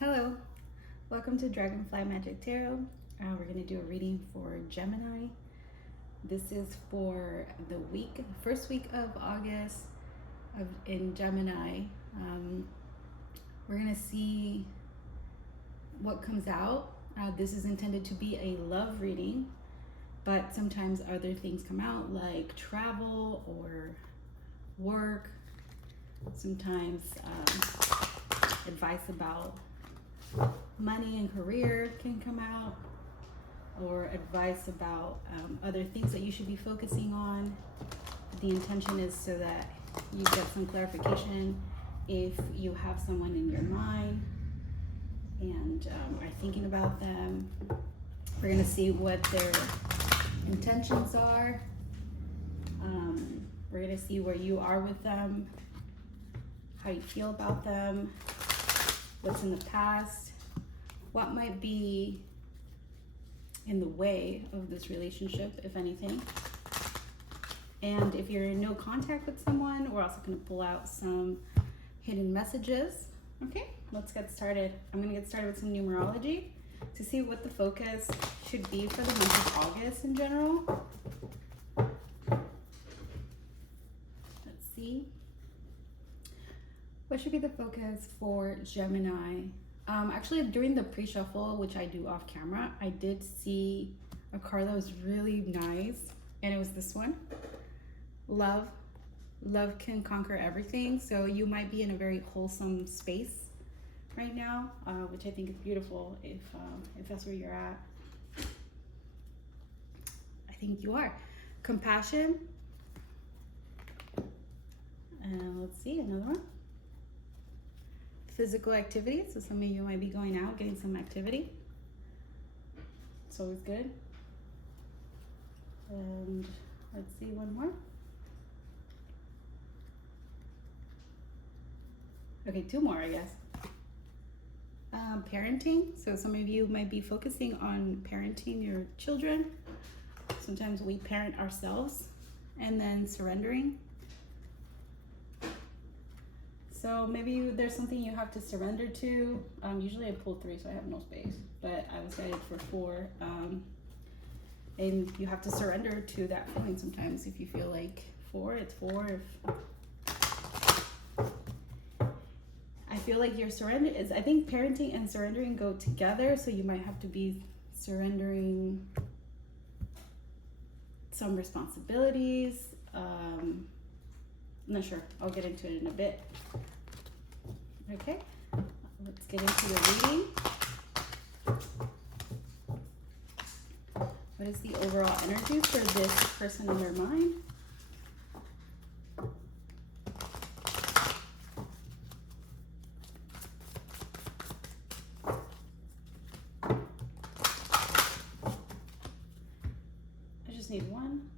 Hello, welcome to Dragonfly Magic Tarot. We're going to do a reading for Gemini. This is for the first week of August in Gemini. We're going to see what comes out. This is intended to be a love reading, but sometimes other things come out like travel or work. Sometimes advice about money and career can come out, or advice about other things that you should be focusing on. The intention is so that you get some clarification if you have someone in your mind and are thinking about them. We're going to see what their intentions are. We're going to see where you are with them, how you feel about them, what's in the past, what might be in the way of this relationship, if anything. And if you're in no contact with someone, we're also going to pull out some hidden messages. Okay, let's get started. I'm going to get started with some numerology to see what the focus should be for the month of August in general. Let's see. What should be the focus for Gemini? Actually, during the pre-shuffle, which I do off camera, I did see a card that was really nice, and it was this one. Love. Love can conquer everything. So you might be in a very wholesome space right now, which I think is beautiful if that's where you're at. I think you are. Compassion. And let's see, another one. Physical activity, so some of you might be going out, getting some activity. It's always good. And let's see, one more. Okay, two more, I guess. Parenting, so some of you might be focusing on parenting your children. Sometimes we parent ourselves. And then surrendering. So maybe there's something you have to surrender to. Usually I pull 3, so I have no space, but I was guided for 4. And you have to surrender to that feeling sometimes. If you feel like 4, it's 4. I feel like your surrender is, I think parenting and surrendering go together. So you might have to be surrendering some responsibilities. I'm not sure. I'll get into it in a bit. Okay, let's get into the reading. What is the overall energy for this person in their mind? I just need one.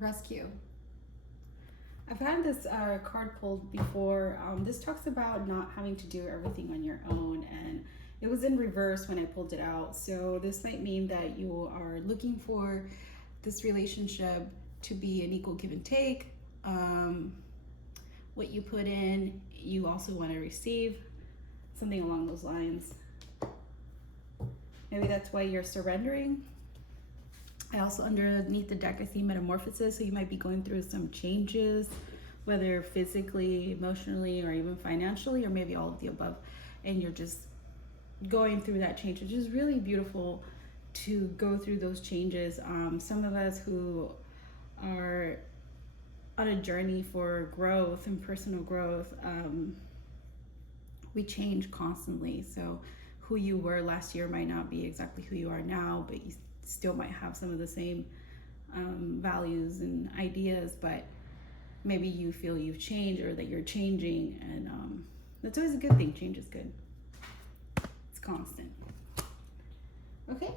Rescue. I've had this card pulled before. This talks about not having to do everything on your own, and it was in reverse when I pulled it out. So this might mean that you are looking for this relationship to be an equal give and take. What you put in, you also want to receive, something along those lines. Maybe that's why you're surrendering. I also, underneath the deck, I see metamorphosis, so you might be going through some changes, whether physically, emotionally, or even financially, or maybe all of the above, and you're just going through that change, which is really beautiful to go through those changes. Some of us who are on a journey for growth and personal growth, we change constantly, so who you were last year might not be exactly who you are now, but you still might have some of the same values and ideas, but maybe you feel you've changed or that you're changing, and that's always a good thing. Change is good. It's constant. Okay,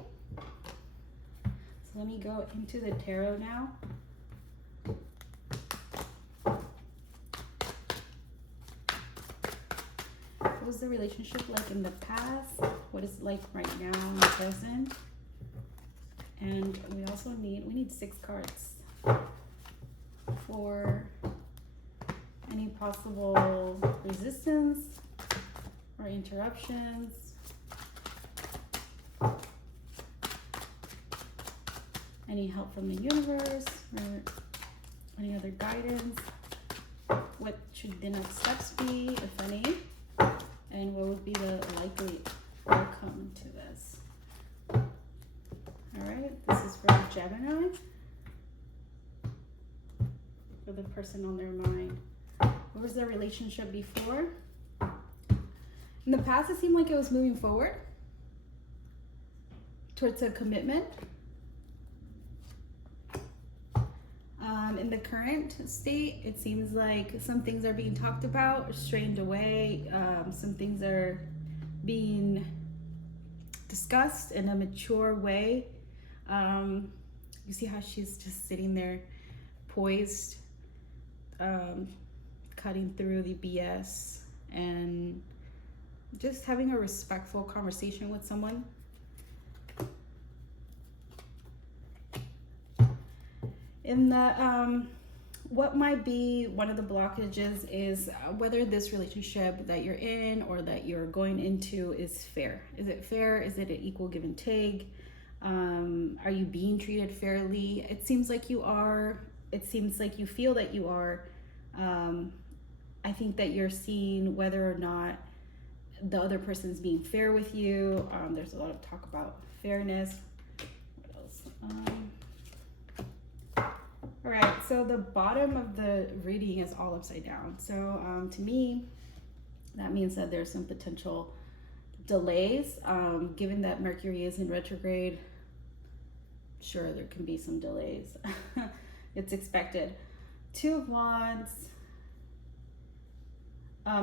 so let me go into the tarot now. What was the relationship like in the past? What is it like right now in the present? And we also need 6 cards for any possible resistance or interruptions. Any help from the universe or any other guidance? What should the next steps be, if any? And what would be the likely outcome to this? All right, this is for Gemini. For the person on their mind. What was their relationship before? In the past, it seemed like it was moving forward towards a commitment. In the current state, it seems like some things are being talked about or strained away. Some things are being discussed in a mature way. You see how she's just sitting there poised, cutting through the BS and just having a respectful conversation with someone. In the what might be one of the blockages is whether this relationship that you're in or that you're going into is fair. Is it fair? Is it an equal give and take? Are you being treated fairly? It seems like you are. It seems like you feel that you are. I think that you're seeing whether or not the other person's being fair with you. There's a lot of talk about fairness. What else? All right, so the bottom of the reading is all upside down. So to me, that means that there's some potential delays. Given that Mercury is in retrograde, sure, there can be some delays. It's expected. Two of Wands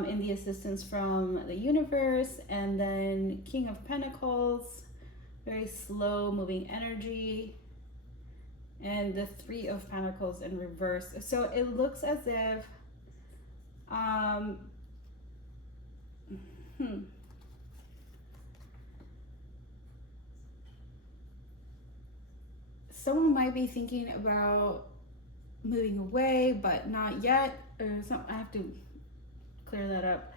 in the assistance from the universe, and then King of Pentacles, very slow moving energy. And the Three of Pentacles in reverse. So it looks as if someone might be thinking about moving away, but not yet. Or I have to clear that up.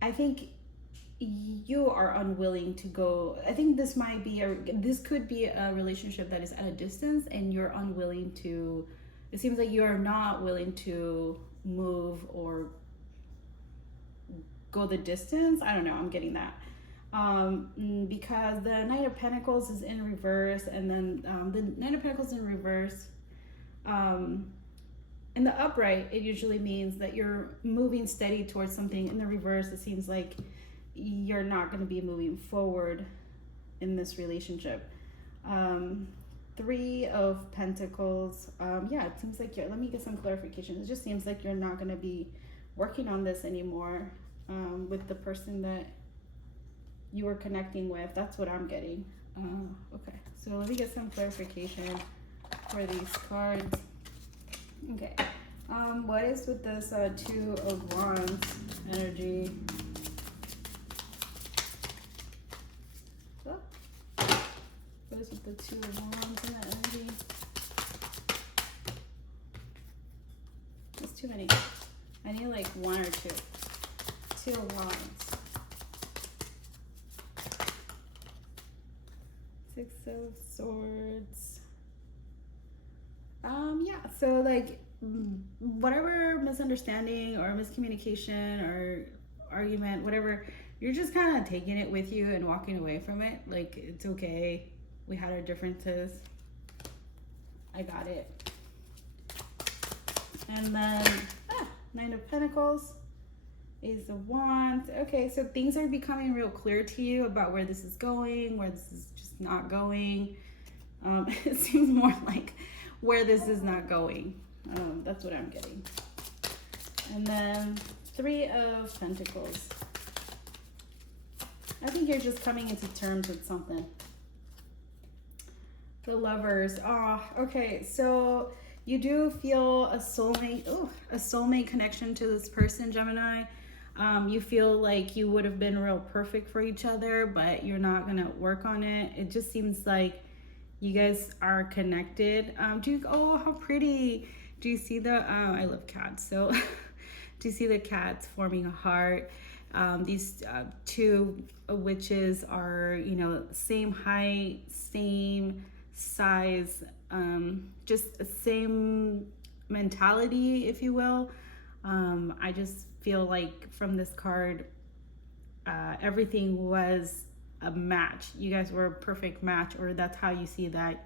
I think you are unwilling to go. I think this could be a relationship that is at a distance, and you're unwilling to. It seems like you are not willing to move or go the distance. I don't know. I'm getting that because the Knight of Pentacles is in reverse, and then the Knight of Pentacles in reverse. In the upright, it usually means that you're moving steady towards something. In the reverse, it seems like you're not going to be moving forward in this relationship. Three of Pentacles. Yeah, it seems like let me get some clarification. It just seems like you're not going to be working on this anymore with the person that you were connecting with. That's what I'm getting. Okay, so let me get some clarification for these cards. Okay, what is with this Two of Wands energy? What is with the Two of Wands in that energy? That's too many. I need like one or two. Two of Wands. Six of Swords. Yeah, so like whatever misunderstanding or miscommunication or argument, whatever, you're just kind of taking it with you and walking away from it. Like, it's okay. We had our differences. I got it. And then Nine of Pentacles, Ace of Wands. Okay, so things are becoming real clear to you about where this is going, where this is just not going. It seems more like where this is not going. That's what I'm getting. And then Three of Pentacles. I think you're just coming into terms with something. The Lovers. Okay, so you do feel a soulmate connection to this person, Gemini. You feel like you would have been real perfect for each other, but you're not gonna work on it. It just seems like you guys are connected. Oh, how pretty. Do you see the, I love cats, so do you see the cats forming a heart? These two witches are, you know, same height, same size, just the same mentality, if you will. I just feel like from this card, everything was a match. You guys were a perfect match, or that's how you see that.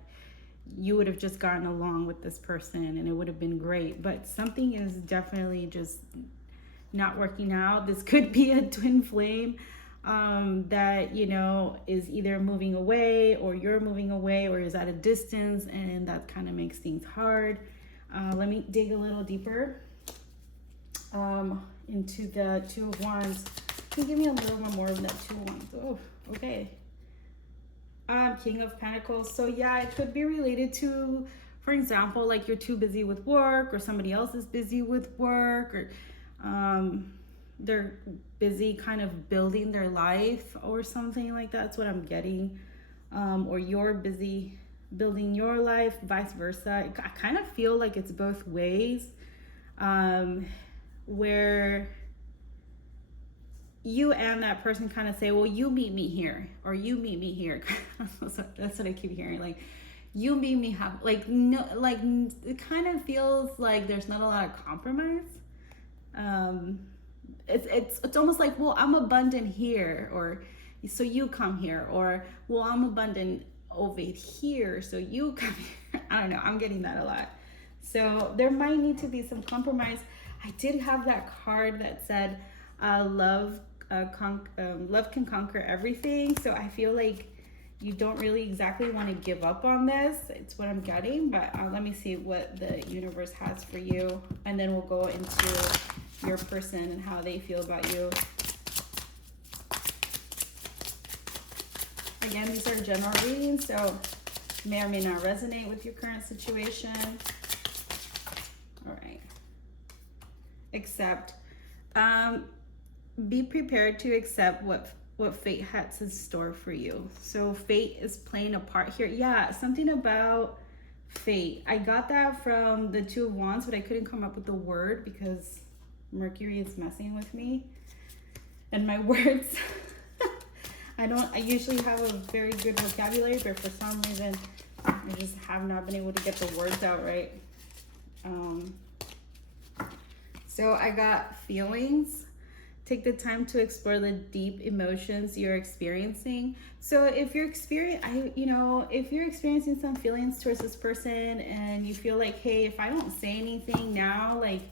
You would have just gotten along with this person and it would have been great, but something is definitely just not working out. This could be a twin flame that, you know, is either moving away or you're moving away or is at a distance, and that kind of makes things hard. Let me dig a little deeper into the Two of Wands. Can you give me a little bit more of that Two of Wands? Oh, okay. King of Pentacles. So yeah, it could be related to, for example, like you're too busy with work, or somebody else is busy with work, or they're busy kind of building their life or something like that. That's what I'm getting. Or you're busy building your life, vice versa. I kind of feel like it's both ways, where you and that person kind of say, well, you meet me here, or you meet me here. That's what I keep hearing. Like, you meet me like, no, like it kind of feels like there's not a lot of compromise. It's almost like, well, I'm abundant here, or so you come here, or well, I'm abundant over here, so you come here. I don't know. I'm getting that a lot. So there might need to be some compromise. I did have that card that said, love can conquer everything. So I feel like you don't really exactly want to give up on this. It's what I'm getting, but let me see what the universe has for you, and then we'll go into your person and how they feel about you. Again, these are general readings, so may or may not resonate with your current situation. All right. Accept. Be prepared to accept what fate has in store for you. So fate is playing a part here. Yeah, something about fate. I got that from the Two of Wands, but I couldn't come up with the word because Mercury is messing with me and my words. I usually have a very good vocabulary, but for some reason I just have not been able to get the words out right. So I got feelings. Take the time to explore the deep emotions you're experiencing. So if you're experiencing some feelings towards this person, and you feel like, hey, if I don't say anything now, like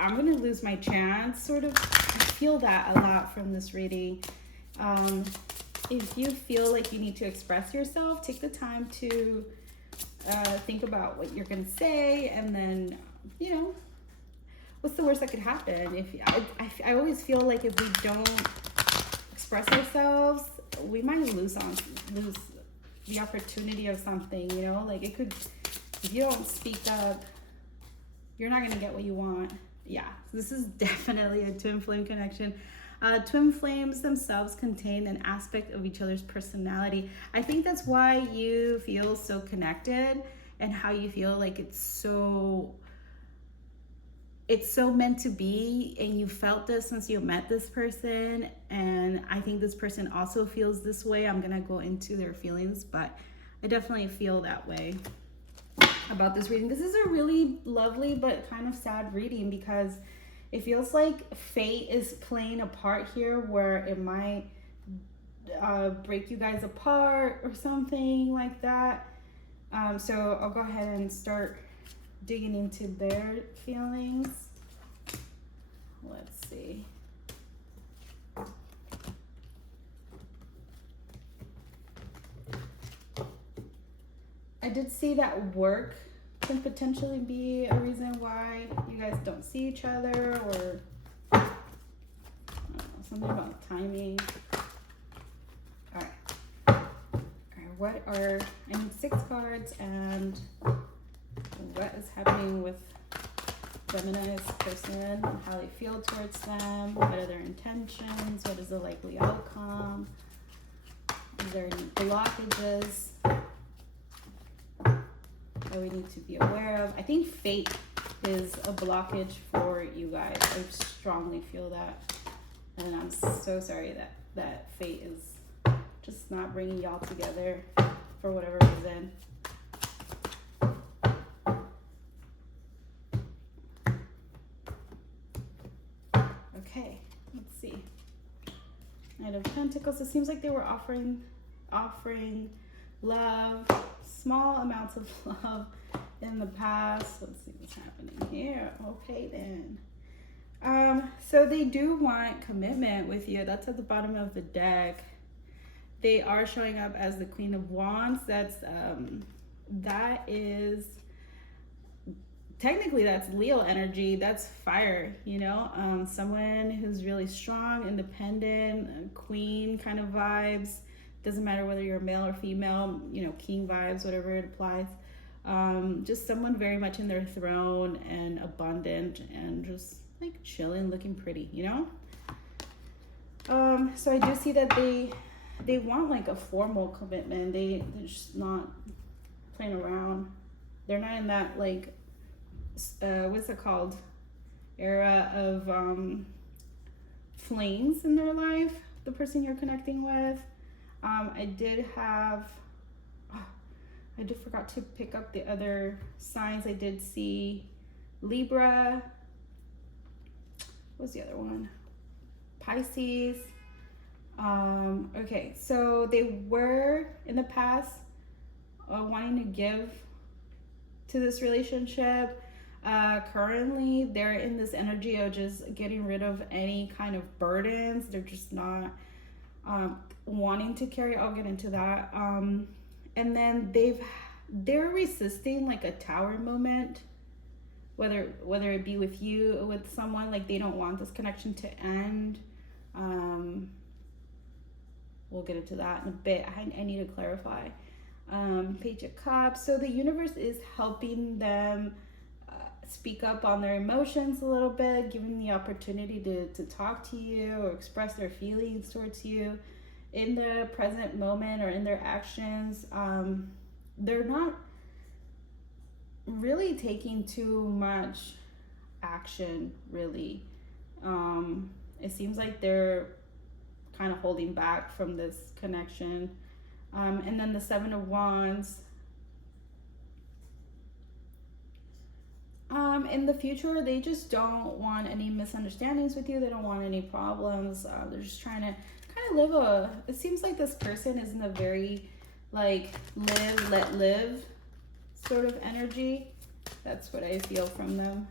I'm gonna lose my chance, sort of. I feel that a lot from this reading. If you feel like you need to express yourself, take the time to think about what you're gonna say, and then, you know, what's the worst that could happen? If I always feel like if we don't express ourselves, we might lose the opportunity of something, you know? Like, it could, if you don't speak up, you're not gonna get what you want. Yeah, so this is definitely a twin flame connection. Twin flames themselves contain an aspect of each other's personality. I think that's why you feel so connected, and how you feel like it's so meant to be, and you felt this since you met this person. And I think this person also feels this way. I'm gonna go into their feelings, but I definitely feel that way about this reading. This is a really lovely but kind of sad reading, because it feels like fate is playing a part here, where it might break you guys apart or something like that. So I'll go ahead and start digging into their feelings. Let's see. I did see that work can potentially be a reason why you guys don't see each other, or I don't know, something about timing. All right, what are, I need 6 cards, and what is happening with Gemini's person, and how they feel towards them, what are their intentions, what is the likely outcome, is there any blockages that we need to be aware of. I think fate is a blockage for you guys. I strongly feel that. And I'm so sorry that fate is just not bringing y'all together for whatever reason. Okay, let's see. Knight of Pentacles. It seems like they were offering love, small amounts of love in the past. Let's see what's happening here. Okay then. So they do want commitment with you. That's at the bottom of the deck. They are showing up as the Queen of Wands. That is technically, that's Leo energy. That's fire, you know, someone who's really strong, independent, queen kind of vibes. Doesn't matter whether you're male or female, you know, king vibes, whatever it applies. Just someone very much in their throne and abundant and just like chilling, looking pretty, you know. So I do see that they want like a formal commitment. They're just not playing around. They're not in that like what's it called, era of flames in their life, the person you're connecting with. I did forgot to pick up the other signs. I did see Libra. What was the other one? Pisces. Okay, so they were in the past wanting to give to this relationship. Currently they're in this energy of just getting rid of any kind of burdens. They're just not wanting to carry. I'll get into that. And then they're resisting like a tower moment, whether it be with you or with someone. Like they don't want this connection to end. We'll get into that in a bit. I need to clarify. Page of Cups. So the universe is helping them speak up on their emotions a little bit, giving the opportunity to talk to you or express their feelings towards you in the present moment or in their actions. They're not really taking too much action, really. It seems like they're kind of holding back from this connection. And then the Seven of Wands. In the future, they just don't want any misunderstandings with you. They don't want any problems. They're just trying to kind of live it seems like this person is in a very like live, let live sort of energy. That's what I feel from them.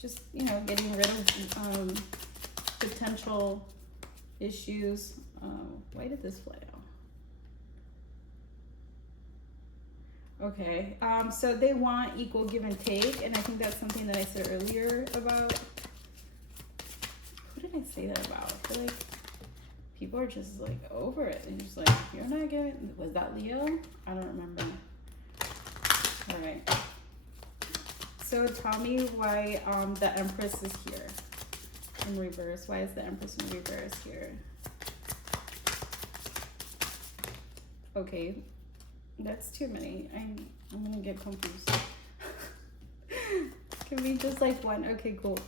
Just, you know, getting rid of potential issues. Why did this play out? Okay, so they want equal give and take, and I think that's something that I said earlier about, who did I say that about? I feel like people are just like over it. They're just like, you're not giving, was that Leo? I don't remember. All right. So tell me why the Empress is here in reverse. Why is the Empress in reverse here? Okay, that's too many. I'm gonna get confused. Can we just like one? Okay, cool.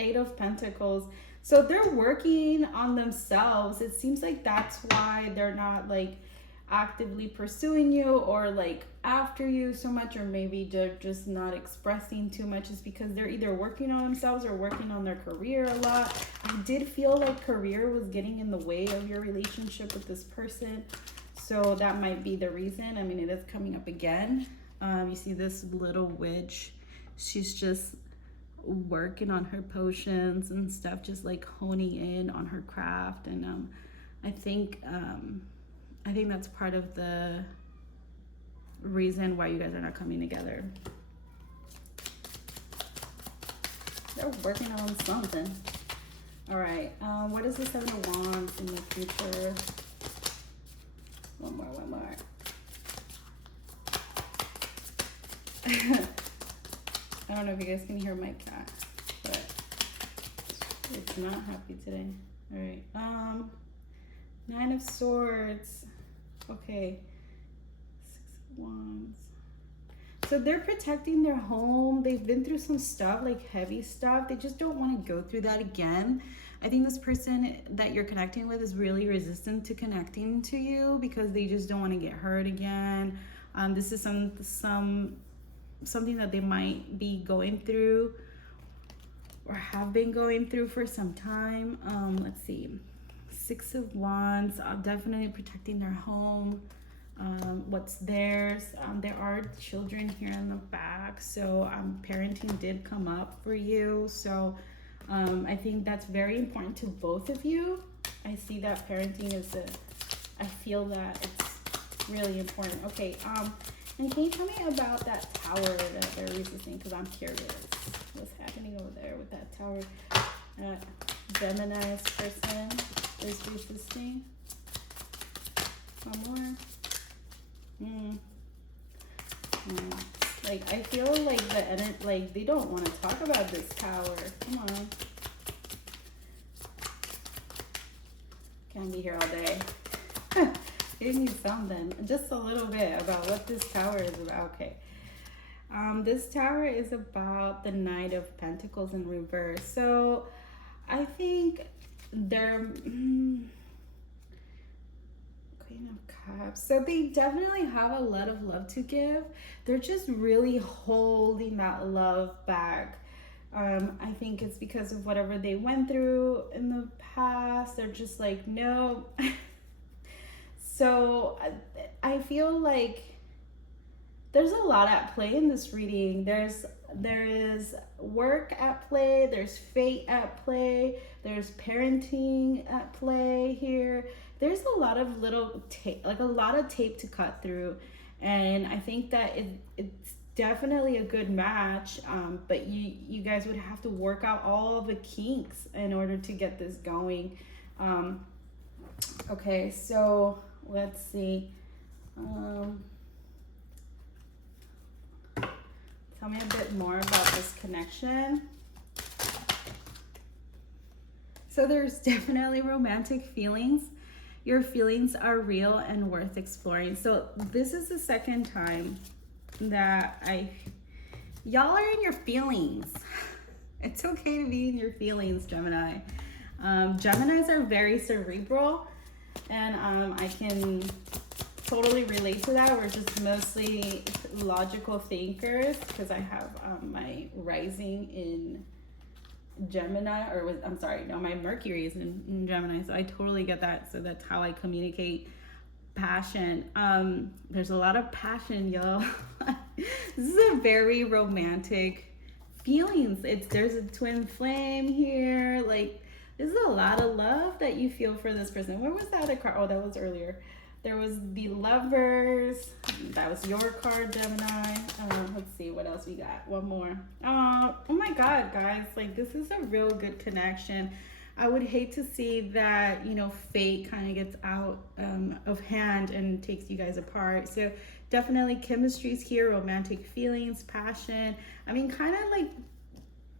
Eight of Pentacles. So they're working on themselves. It seems like that's why they're not like actively pursuing you or like after you so much, or maybe they're just not expressing too much, is because they're either working on themselves or working on their career a lot. I did feel like career was getting in the way of your relationship with this person, so that might be the reason. I mean, it is coming up again. You see this little witch, she's just working on her potions and stuff, just like honing in on her craft. And I think that's part of the reason why you guys are not coming together. They're working on something. All right, what is the Seven of Wands in the future? One more. I don't know if you guys can hear my cat, but it's not happy today. All right, Nine of Swords. Okay, Six of Wands. So they're protecting their home. They've been through some stuff, like heavy stuff. They just don't want to go through that again. I think this person that you're connecting with is really resistant to connecting to you because they just don't want to get hurt again. This is something that they might be going through or have been going through for some time. Let's see. 6 of Wands, definitely protecting their home. What's theirs. There are children here in the back, so parenting did come up for you. So I think that's very important to both of you. I see that parenting is I feel that it's really important. Okay, and can you tell me about that tower that they're resisting? Because I'm curious. What's happening over there with that tower? Gemini's person is resisting. One more. Like I feel like like they don't want to talk about this tower. Come on, can't be here all day. Give me something, just a little bit about what this tower is about. Okay, this tower is about the Knight of Pentacles in reverse. So I think they're Queen of Cups. So they definitely have a lot of love to give. They're just really holding that love back. I think it's because of whatever they went through in the past. They're just like, no. So I feel like there's a lot at play in this reading. There is work at play, there's fate at play, there's parenting at play here. There's a lot of little tape, like a lot of tape to cut through, and I think that it's definitely a good match, but you guys would have to work out all the kinks in order to get this going. Okay, so let's see. Tell me a bit more about this connection. So there's definitely romantic feelings. Your feelings are real and worth exploring. So this is the second time that y'all are in your feelings. It's okay to be in your feelings, Gemini. Geminis are very cerebral, and I can totally relate to that. We're just mostly logical thinkers because I have my rising in Gemini, or I'm sorry, no, my Mercury is in Gemini, so I totally get that. So that's how I communicate passion. There's a lot of passion, y'all. This is a very romantic feelings. There's a twin flame here. Like, this is a lot of love that you feel for this person. Where was that other card? Oh, that was earlier. There was the Lovers. That was your card, Gemini. Let's see what else we got. One more. Oh my God, guys. Like, this is a real good connection. I would hate to see that, fate kind of gets out of hand and takes you guys apart. So definitely chemistry's here, romantic feelings, passion. I mean, kind of like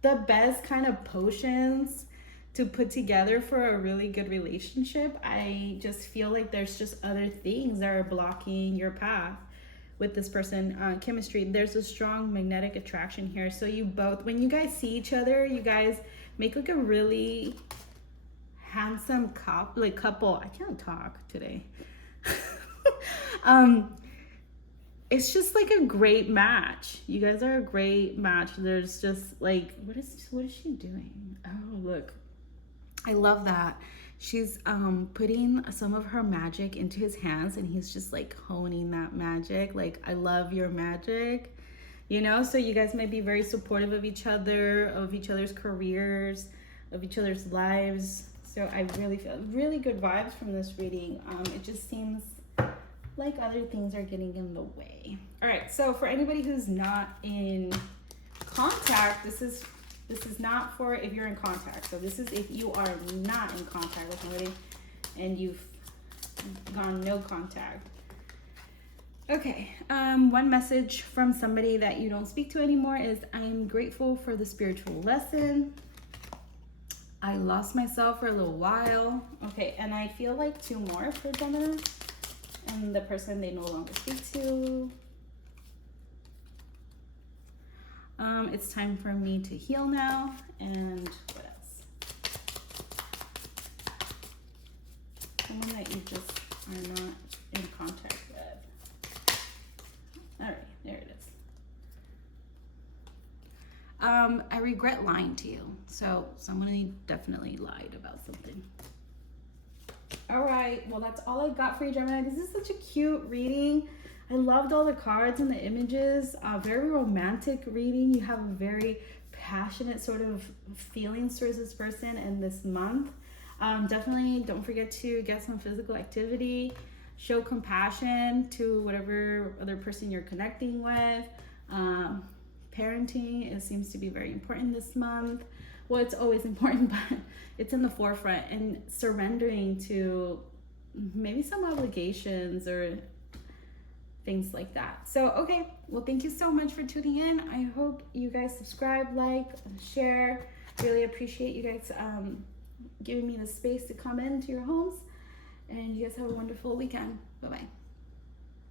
the best kind of potions to put together for a really good relationship. I just feel like there's just other things that are blocking your path with this person. Chemistry, there's a strong magnetic attraction here. So you both, when you guys see each other, you guys make like a really handsome couple. I can't talk today. It's just like a great match. You guys are a great match. There's just like, what is she doing? Oh, look. I love that. She's putting some of her magic into his hands, and he's just like honing that magic. Like, I love your magic, so you guys might be very supportive of each other, of each other's careers, of each other's lives. So I really feel really good vibes from this reading. It just seems like other things are getting in the way. All right, so for anybody who's not in contact, this is not for if you're in contact. So this is if you are not in contact with somebody and you've gone no contact. Okay, one message from somebody that you don't speak to anymore is, I'm grateful for the spiritual lesson. I lost myself for a little while. Okay, and I feel like 2 more for Gemini and the person they no longer speak to. It's time for me to heal now. And what else? Someone that you just are not in contact with. All right, there it is. I regret lying to you. So someone definitely lied about something. All right, well, that's all I got for you, Gemini. This is such a cute reading. I loved all the cards and the images. Very romantic reading. You have a very passionate sort of feelings towards this person in this month. Definitely don't forget to get some physical activity. Show compassion to whatever other person you're connecting with. Parenting, it seems to be very important this month. Well, it's always important, but it's in the forefront, and surrendering to maybe some obligations or things like that. So, okay, well, thank you so much for tuning in. I hope you guys subscribe, like, share. Really appreciate you guys giving me the space to come into your homes, and you guys have a wonderful weekend. Bye-bye.